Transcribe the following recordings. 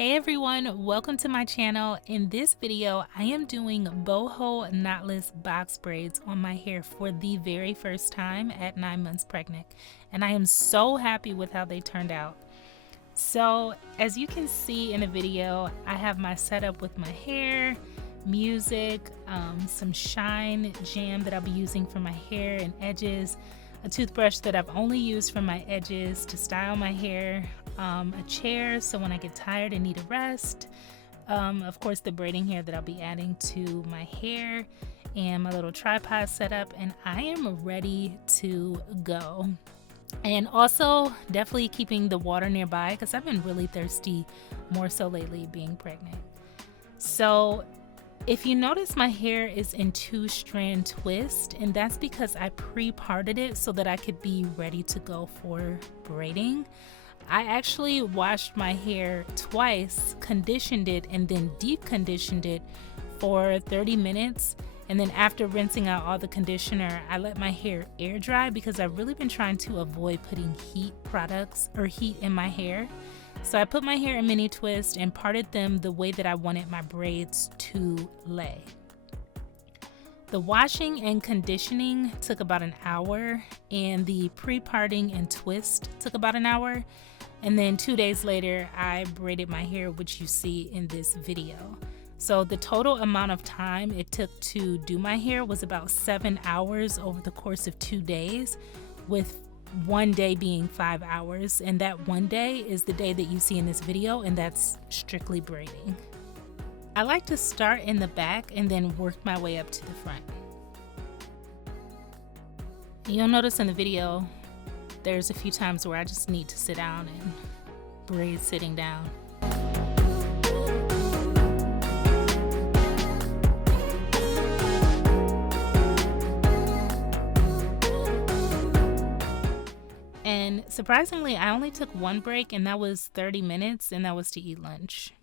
Hey everyone, welcome to my channel. In this video, I am doing boho knotless box braids on my hair for the very first time at 9 months pregnant. And I am so happy with how they turned out. So as you can see in the video, I have my setup with my hair, music, some shine jam that I'll be using for my hair and edges, a toothbrush that I've only used for my edges to style my hair, a chair so when I get tired and need a rest, of course the braiding hair that I'll be adding to my hair, and my little tripod setup, and I am ready to go. And also definitely keeping the water nearby because I've been really thirsty, more so lately being pregnant. So if you notice, my hair is in 2-strand twist, and that's because I pre-parted it so that I could be ready to go for braiding. I actually washed my hair twice, conditioned it, and then deep conditioned it for 30 minutes. And then after rinsing out all the conditioner, I let my hair air dry because I've really been trying to avoid putting heat products or heat in my hair. So I put my hair in mini twist and parted them the way that I wanted my braids to lay. The washing and conditioning took about an hour, and the pre-parting and twist took about an hour. And then 2 days later, I braided my hair, which you see in this video. So the total amount of time it took to do my hair was about 7 hours over the course of 2 days, with one day being 5 hours. And that one day is the day that you see in this video, and that's strictly braiding. I like to start in the back and then work my way up to the front. You'll notice in the video, there's a few times where I just need to sit down and braid sitting down. And surprisingly, I only took one break, and that was 30 minutes, and that was to eat lunch.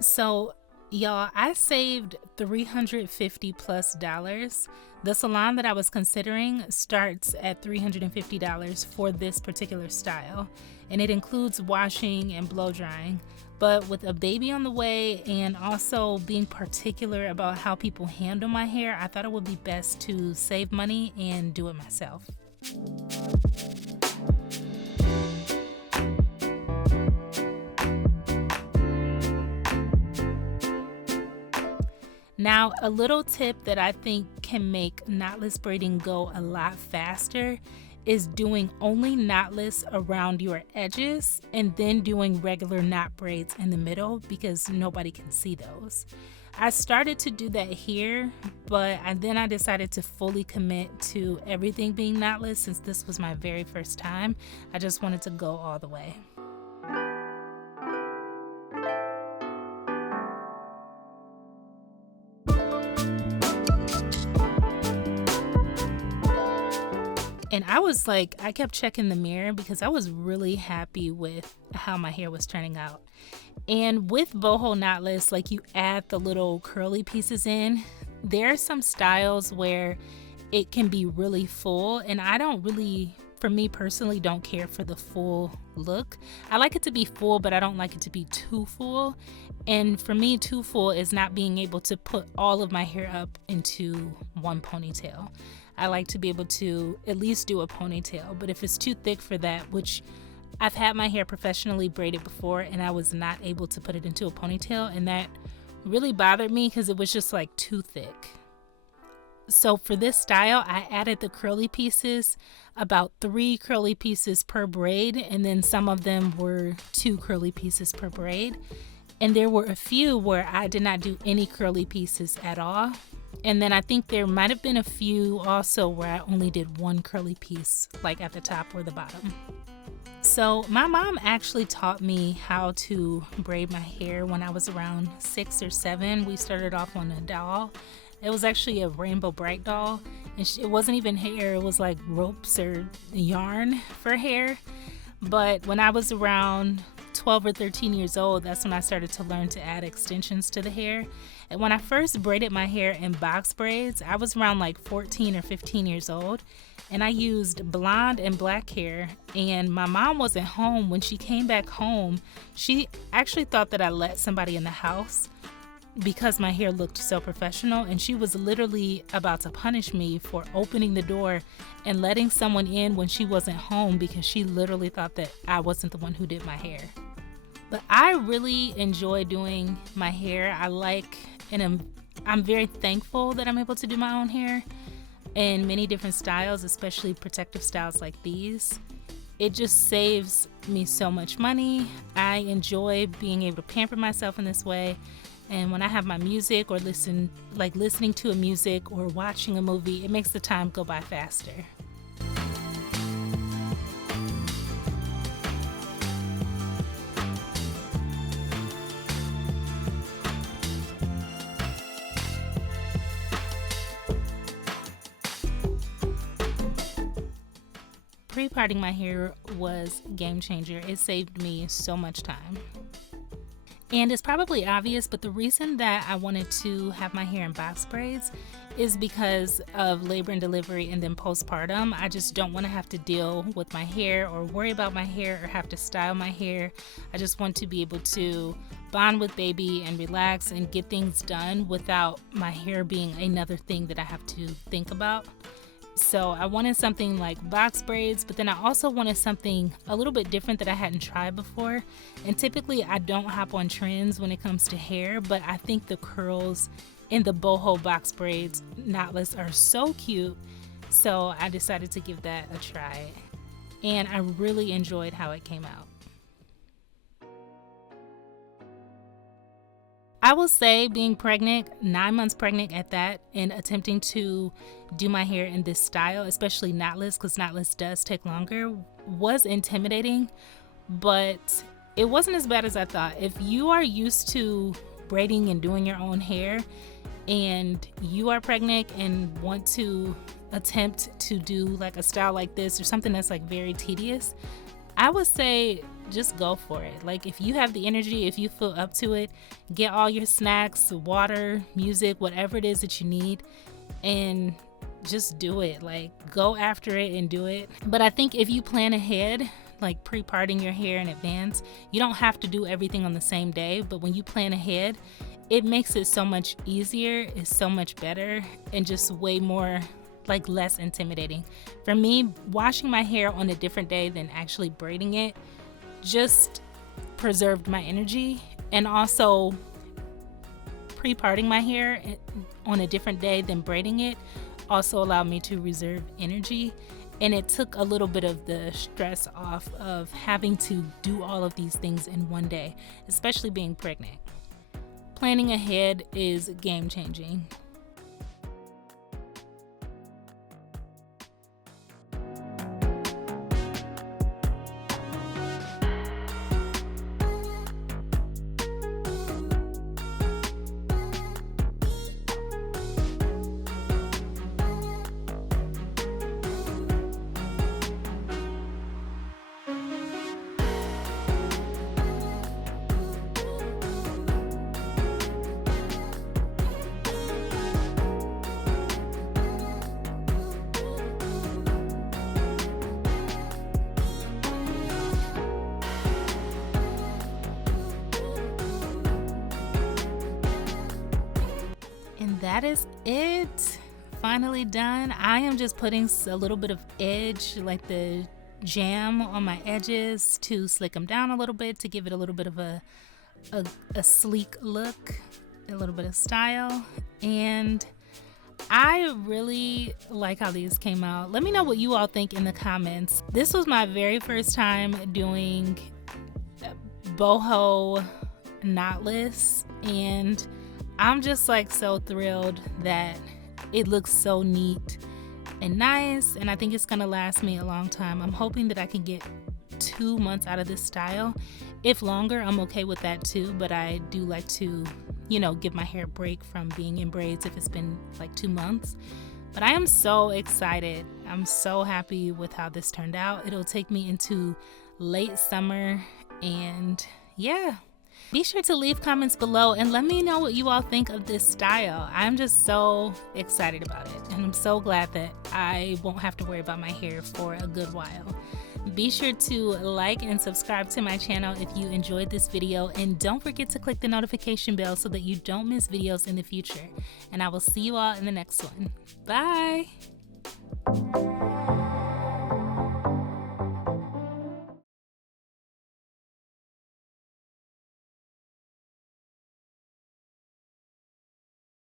So y'all, I saved $350+ The salon that I was considering starts at $350 for this particular style, and it includes washing and blow drying. But with a baby on the way and also being particular about how people handle my hair, I thought it would be best to save money and do it myself. Now, a little tip that I think can make knotless braiding go a lot faster is doing only knotless around your edges and then doing regular knot braids in the middle, because nobody can see those. I started to do that here, but then I decided to fully commit to everything being knotless since this was my very first time. I just wanted to go all the way. And I was like, I kept checking the mirror because I was really happy with how my hair was turning out. And with boho knotless, like, you add the little curly pieces in. There are some styles where it can be really full, and I don't really, for me personally, don't care for the full look. I like it to be full, but I don't like it to be too full. And for me, too full is not being able to put all of my hair up into one ponytail. I like to be able to at least do a ponytail, but if it's too thick for that, which I've had my hair professionally braided before and I was not able to put it into a ponytail, and that really bothered me because it was just like too thick. So for this style, I added the curly pieces, about 3 curly pieces per braid, and then some of them were 2 curly pieces per braid. And there were a few where I did not do any curly pieces at all. And then I think there might have been a few also where I only did 1 curly piece, like at the top or the bottom. So my mom actually taught me how to braid my hair when I was around 6 or 7. We started off on a doll. It was actually a Rainbow Bright doll, and it wasn't even hair, it was like ropes or yarn for hair. But when I was around 12 or 13 years old, that's when I started to learn to add extensions to the hair. And when I first braided my hair in box braids, I was around like 14 or 15 years old, and I used blonde and black hair, and my mom wasn't home. When she came back home, she actually thought that I let somebody in the house because my hair looked so professional, and she was literally about to punish me for opening the door and letting someone in when she wasn't home, because she literally thought that I wasn't the one who did my hair. But I really enjoy doing my hair. I'm very thankful that I'm able to do my own hair in many different styles, especially protective styles like these. It just saves me so much money. I enjoy being able to pamper myself in this way. And when I have my music or listening to a music or watching a movie, it makes the time go by faster. Pre-parting my hair was a game changer. It saved me so much time. And it's probably obvious, but the reason that I wanted to have my hair in box braids is because of labor and delivery and then postpartum. I just don't want to have to deal with my hair or worry about my hair or have to style my hair. I just want to be able to bond with baby and relax and get things done without my hair being another thing that I have to think about. So I wanted something like box braids, but then I also wanted something a little bit different that I hadn't tried before. And typically I don't hop on trends when it comes to hair, but I think the curls in the boho box braids knotless are so cute. So I decided to give that a try. And I really enjoyed how it came out. I will say, being pregnant, 9 months pregnant at that, and attempting to do my hair in this style, especially knotless, because knotless does take longer, was intimidating, but it wasn't as bad as I thought. If you are used to braiding and doing your own hair, and you are pregnant and want to attempt to do like a style like this or something that's like very tedious, I would say just go for it. Like, if you have the energy, if you feel up to it, get all your snacks, water, music, whatever it is that you need, and just do it. Like, go after it and do it. But I think if you plan ahead, like pre-parting your hair in advance, you don't have to do everything on the same day, but when you plan ahead, it makes it so much easier, it's so much better, and just way more, like, less intimidating. For me, washing my hair on a different day than actually braiding it just preserved my energy, and also pre-parting my hair on a different day than braiding it also allowed me to reserve energy, and it took a little bit of the stress off of having to do all of these things in one day, especially being pregnant. Planning ahead is game changing. That is it. Finally done. I am just putting a little bit of edge, like the jam, on my edges to slick them down a little bit, to give it a little bit of a sleek look, a little bit of style. And I really like how these came out. Let me know what you all think in the comments. This was my very first time doing boho knotless, and I'm just like so thrilled that it looks so neat and nice, and I think it's gonna last me a long time. I'm hoping that I can get 2 months out of this style. If longer, I'm okay with that too, but I do like to, give my hair a break from being in braids if it's been like 2 months. But I am so excited. I'm so happy with how this turned out. It'll take me into late summer, and yeah. Be sure to leave comments below and let me know what you all think of this style. I'm just so excited about it, and I'm so glad that I won't have to worry about my hair for a good while. Be sure to like and subscribe to my channel if you enjoyed this video, and don't forget to click the notification bell so that you don't miss videos in the future. And I will see you all in the next one. Bye!